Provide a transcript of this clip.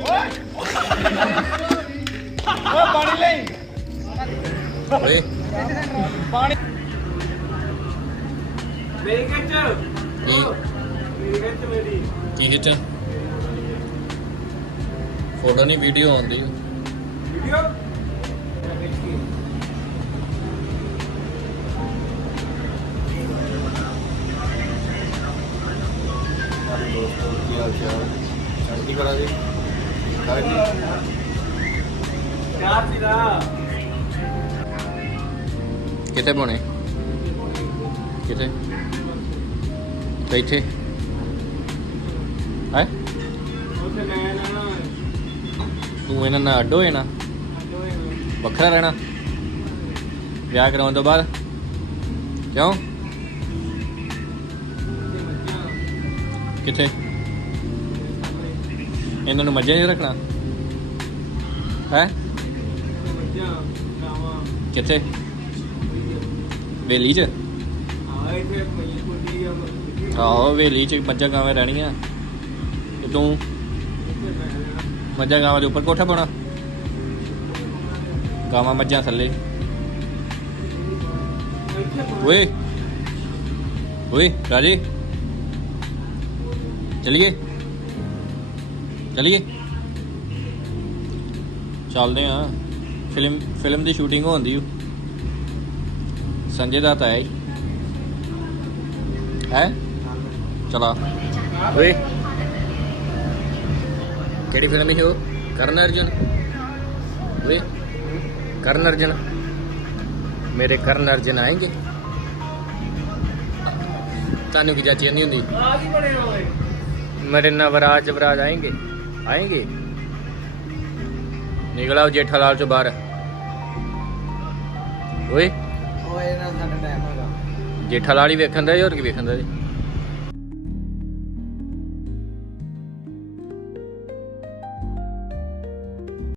ਓਏ ਪਾਣੀ ਲੈ। ਓਏ ਪਾਣੀ ਮੇਰੀ ਖਿੱਚ ਮੇਰੀ ਖਿੱਚ ਮੇਰੀ ਕੀ ਖਿੱਚਾਂ ਫੋਟੋ ਨਹੀਂ, ਵੀਡੀਓ ਆਉਂਦੀ। ਵੀਡੀਓ? ਦੋਸਤੋ ਕੀ ਹਾਲ ਚਾਲ ਚੜ੍ਹਦੀ ਕਲਾ ਜੀ ਕਿੱਥੇ ਪਾਉਣੇ ਕਿੱਥੇ? ਤੇ ਇੱਥੇ। ਹੈ? ਤੂੰ ਇਹਨਾਂ ਨਾਲ ਅੱਡੋ ਹੋਏ ਨਾ। ਵੱਖਰਾ ਰਹਿਣਾ। ਵਿਆਹ ਕਰਾਉਣ ਤੋਂ ਬਾਅਦ। ਕਿਉਂ? ਕਿੱਥੇ? ਇਹਨਾਂ ਨੂੰ ਮੱਝਾਂ 'ਚ ਰੱਖਣਾ? ਹੈ? ਕਿੱਥੇ? ਵੇਲੀ 'ਚ? ਆਹੋ ਵੇਲੀ 'ਚ ਮੱਝਾਂ ਗਾਵਾਂ ਰਹਿਣੀਆਂ। ਤੇ ਤੂੰ? ਮੱਝਾਂ ਗਾਵਾਂ ਦੇ ਉੱਪਰ ਕੋਠਾ ਪਾਉਣਾ? ਗਾਵਾਂ ਮੱਝਾਂ ਥੱਲੇ। ਓਏ। ਓਏ, ਰਾਜੇ। ਚਲਿਏ? ਚਲਿਏ? ਚੱਲਦੇ ਆ ਫਿਲਮ ਫਿਲਮ ਦੀ ਸ਼ੂਟਿੰਗ ਹੋਉਂਦੀ ਓ। ਸੰਜੇ ਦਾ ਤਾਂ ਹੈ ਹੈ। ਚਲਾ। ਓਏ। ਕਿਹੜੀ ਫਿਲਮ ਹੈ ਉਹ ਕਰਨ ਅਰਜਨ। ਓਏ। ਕਰਨ ਅਰਜਨ। ਮੇਰੇ ਕਰਨ ਅਰਜਨ ਆਏਗੇ। ਤੁਹਾਨੂੰ ਕੀ ਜਾਚੀ ਨਹੀਂ ਹੁੰਦੀ? ਆ ਕੀ ਬਣੇ ਹੋਏ ਮੇਰੇ ਨਵਰਾਜ ਵਰਾਜ ਆਏਗੇ। आएंगे निकल आओ जेठालाल चो बाहर ओए ਓਏ ਨਾ ਸਾਡਾ ਟਾਈਮ ਹੈਗਾ जेठालाल ही वेखन दा जी, और की वेखन दा जी?